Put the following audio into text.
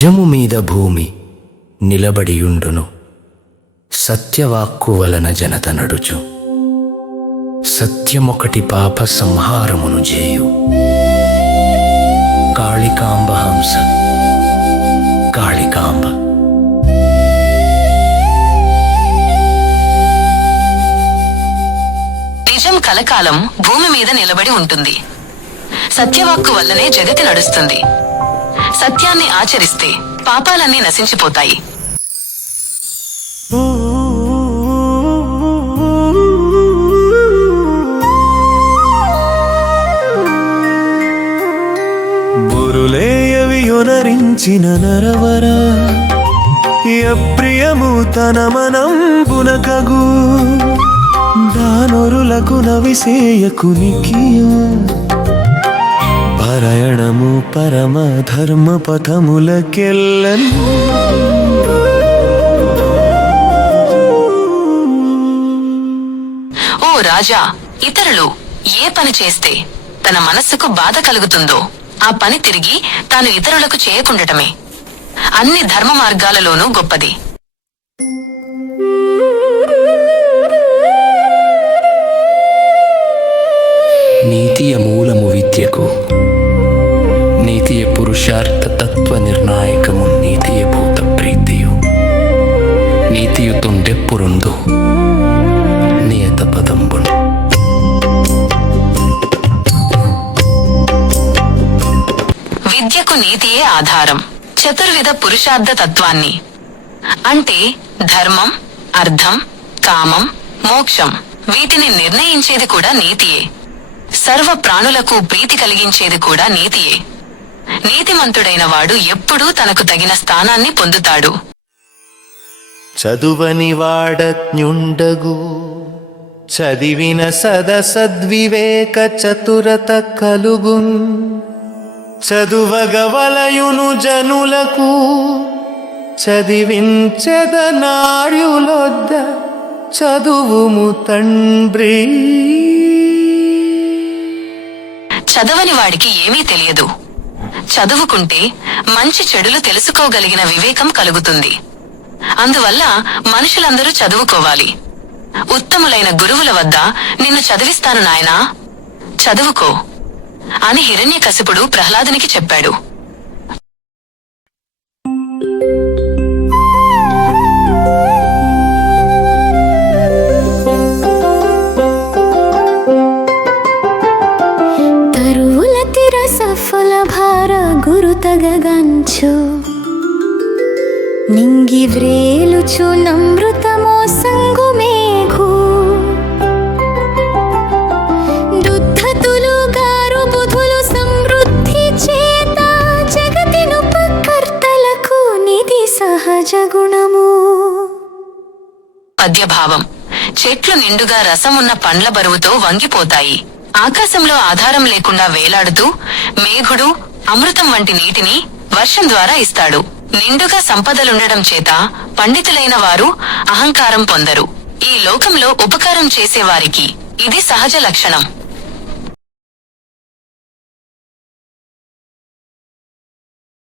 నిజము మీద భూమి నిలబడియుండును, సత్యవాక్కు వలన జనత నడుచు. సత్యమొకటి పాప సంహారమును చేయు. కాళికాంబ హంస కాళికాంబ. నిజం కలకాలం భూమి మీద నిలబడి ఉంటుంది. సత్యవాక్కు వల్లనే జగతి నడుస్తుంది. సత్యాన్ని ఆచరిస్తే పాపాలన్నీ నశించిపోతాయి. బురులేయవి యొనరించిన నరవర, యప్రియము తన మనంబునకగు. దానొరులకు నవిసేయకునికియ, పరయణము పరమ ధర్మ పథములకెల్లన్. ఓ రాజా, ఇతరులు ఏ పని చేస్తే తన మనస్సుకు బాధ కలుగుతుందో ఆ పని తిరిగి తాను ఇతరులకు చేయకుండటమే అన్ని ధర్మ మార్గాలలోనూ గొప్పది. నీతియ మూలము విద్యకు, నీతియ పురుషార్థ తత్వ నిర్ణాయకము. నీతియ భూత ప్రీతియు, నీతియు తుండెప్పురుందు నియత పదంబును. విద్యకు నీతియే ఆధారం. చతుర్విధ పురుషార్థ తత్వాన్ని అంటే ధర్మం, అర్థం, కామం, మోక్షం వీటిని నిర్ణయించేది కూడా నీతియే. సర్వ ప్రాణులకు ప్రీతి కలిగించేది కూడా నీతియే. నీతిమంతుడైన వాడు ఎప్పుడూ తనకు తగిన స్థానాన్ని పొందుతాడు. చదువని వాడజ్ఞుండగు, చదివిన సదసద్వివేక చతురత కలుగున్. చదువగవలయును జనులకు, చదివించెదనార్యులొద్ద చదువుము తండ్రి. చదవని వాడికి ఏమీ తెలియదు. చదువుకుంటే మంచి చెడులు తెలుసుకోగలిగిన వివేకం కలుగుతుంది. అందువల్ల మనుషులందరూ చదువుకోవాలి. ఉత్తములైన గురువుల వద్ద నిన్ను చదివిస్తాను నాయనా, చదువుకో అని హిరణ్యకశిపుడు ప్రహ్లాదునికి చెప్పాడు. గురుతగంచు నింగి వ్రేలుచు నమృతమో సంగు మేఘు. దుద్ధతులు గారు బుధులు సమృద్ధి చేత, జగతిను పకర్తలకు నిధి సహజ గుణము. పద్యభావం. చెట్లు నిండుగా రసమున్న పండ్ల బరువుతో వంగిపోతాయి. ఆకాశంలో ఆధారం లేకుండా వేలాడుతూ మేఘుడు అమృతం వంటి నీటిని వర్షం ద్వారా ఇస్తాడు. నిండుగా సంపదలుండడం చేత పండితులైన వారు అహంకారం పొందరు. ఈ లోకంలో ఉపకారం చేసేవారికి ఇది సహజ లక్షణం.